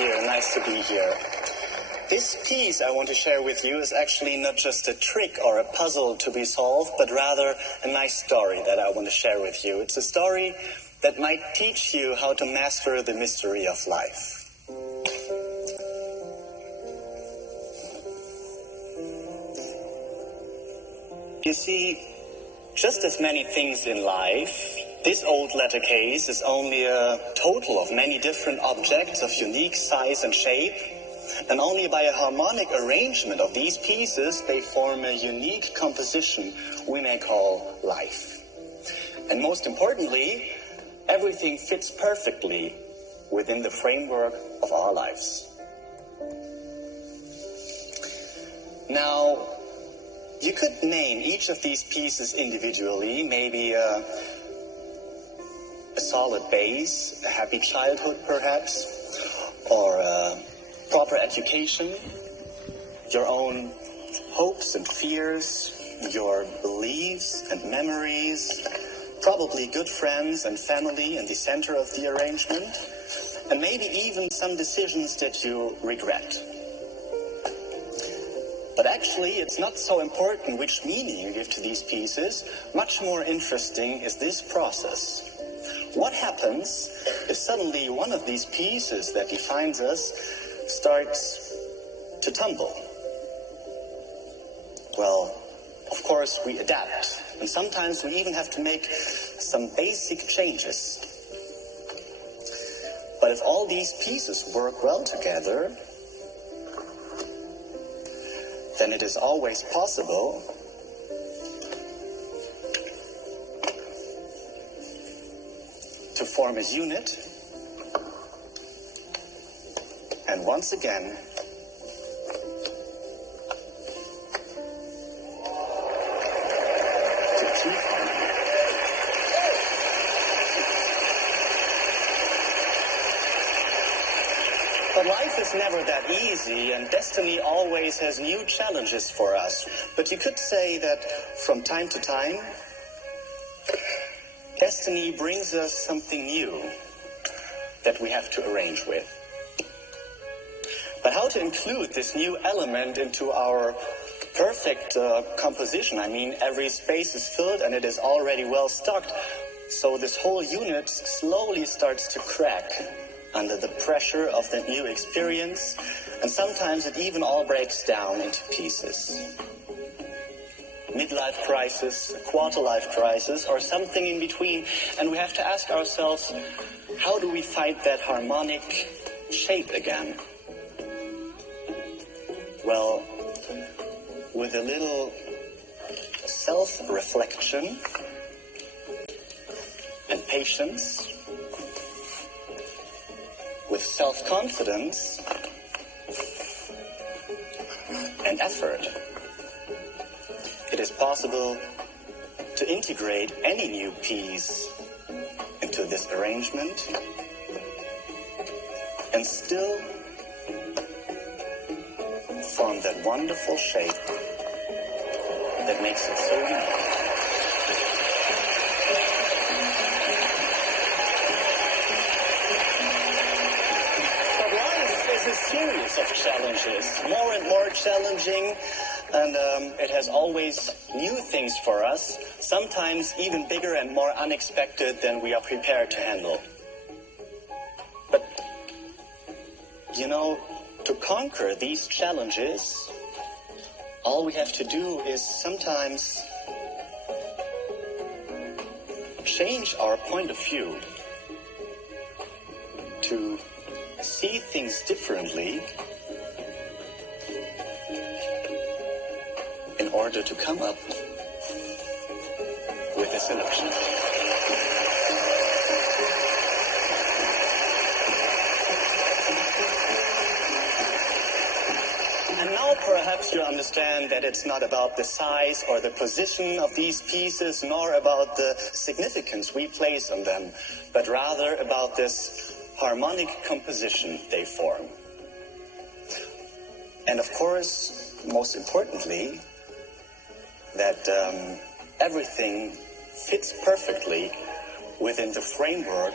here. Nice to be here. This piece I want to share with you is actually not just a trick or a puzzle to be solved, but rather a nice story that I want to share with you. It's a story that might teach you how to master the mystery of life. You see, just as many things in life, this old letter case is only a total of many different objects of unique size and shape, and only by a harmonic arrangement of these pieces they form a unique composition we may call life. And most importantly, everything fits perfectly within the framework of our lives. Now, you could name each of these pieces individually, maybe a solid base, a happy childhood perhaps, or a proper education, your own hopes and fears, your beliefs and memories, probably good friends and family in the center of the arrangement, and maybe even some decisions that you regret. But actually, it's not so important which meaning you give to these pieces. Much more interesting is this process. What happens if suddenly one of these pieces that defines us starts to tumble? Well, of course, we adapt. And sometimes we even have to make some basic changes. But if all these pieces work well together, then it is always possible to form a unit and once again to keep harmony. But life is never that easy, and destiny always has new challenges for us. But you could say that from time to time, destiny brings us something new that we have to arrange with. But how to include this new element into our perfect composition? I mean, every space is filled and it is already well stocked. So this whole unit slowly starts to crack under the pressure of the new experience, and sometimes it even all breaks down into pieces. Midlife crisis, quarter-life crisis, or something in between, and we have to ask ourselves, how do we find that harmonic shape again? Well, with a little self-reflection and patience, with self-confidence and effort, it is possible to integrate any new piece into this arrangement and still form that wonderful shape that makes it so unique. A series of challenges, more and more challenging, and it has always new things for us, sometimes even bigger and more unexpected than we are prepared to handle. But, you know, to conquer these challenges, all we have to do is sometimes change our point of view to see things differently in order to come up with a solution. And now perhaps you understand that it's not about the size or the position of these pieces, nor about the significance we place on them, but rather about this harmonic composition they form. And of course, most importantly, that everything fits perfectly within the framework